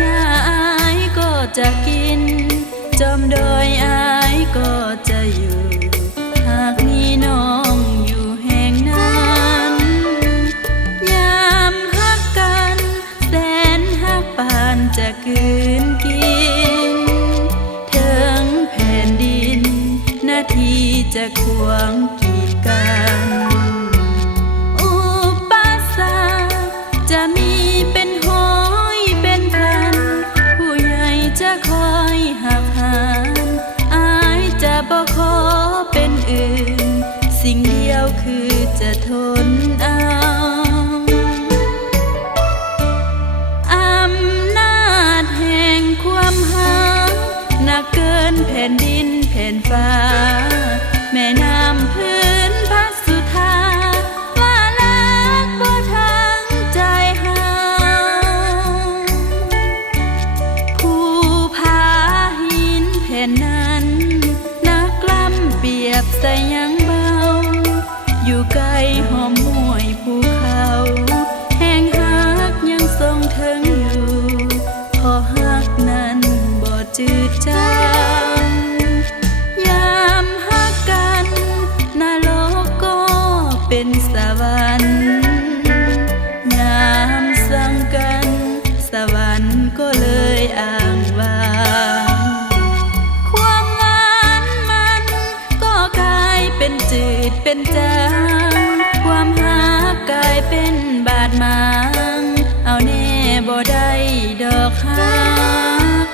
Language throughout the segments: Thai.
ยาอายก็จะกินจอมดอยอายก็จะอยู่หากมีน้องอยู่แห่งนั้นยามฮักกันแสนฮักปานจะคืนกินถึงแผ่นดินนาทีจะควงกีดกันอุปสรรคจะมีเป็นห้อยเป็นพันผู้ใหญ่จะคอยหักหานอายจะบ่ขอเป็นอื่นสิ่งเดียวคือจะทนเอาอำนาจแห่งความหักหนักเกินแผ่นดินแผ่นฟ้าแม่น้ำพื้นพัดสุธาว่ารักบ่ทั้งใจหาผู้พาหินแผ่นนั้นนักล้ำเปรียบใส่ยังเบาอยู่ไกลหอมหวยภูเขาแห่งฮักยังทรงถึงอยู่พอฮักนั้นบ่จืดจางยามฮักกันนรกก็เป็นสวรรค์ยามสั่งกันสวรรค์ก็เลยอ้างว้างความหวานมันก็กลายเป็นจืดเป็นจางความฮักกลายเป็นบาดหมางเอาแน่บ่ได้ดอกฮัก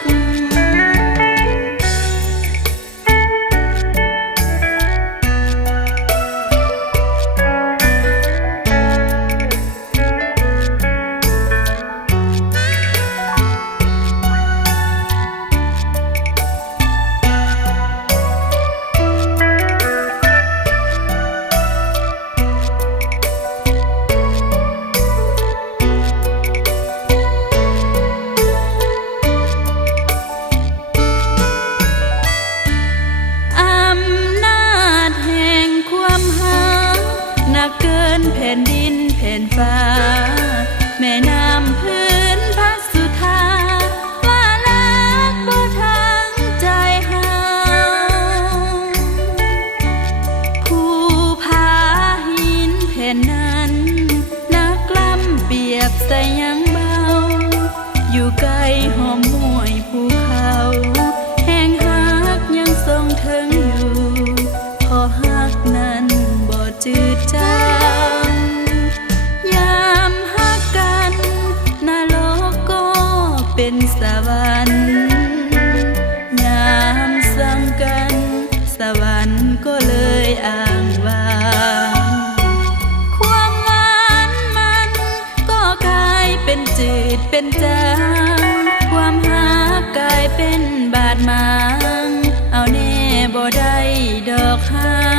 เกินแผ่นดินแผ่นฟ้าแม่น้ำพื้นพัดสุธาว่ารักบ่ทั้งใจหาผู้พาหินแผ่นนั้นนักล้ำเปรียบใส่ยังเบาอยู่ไกลหอมหวยภูเขาแห่งฮักยังทรงถึงอยู่พอฮักนั้นบ่จืดจางยามฮักกันนรกก็เป็นสวรรค์ยามสั่งกันสวรรค์ก็เลยอ้างว้างความหวานมันก็กลายเป็นจืดเป็นจางความฮักกลายเป็นบาดหมางเอาแน่บ่ได้ดอกฮัก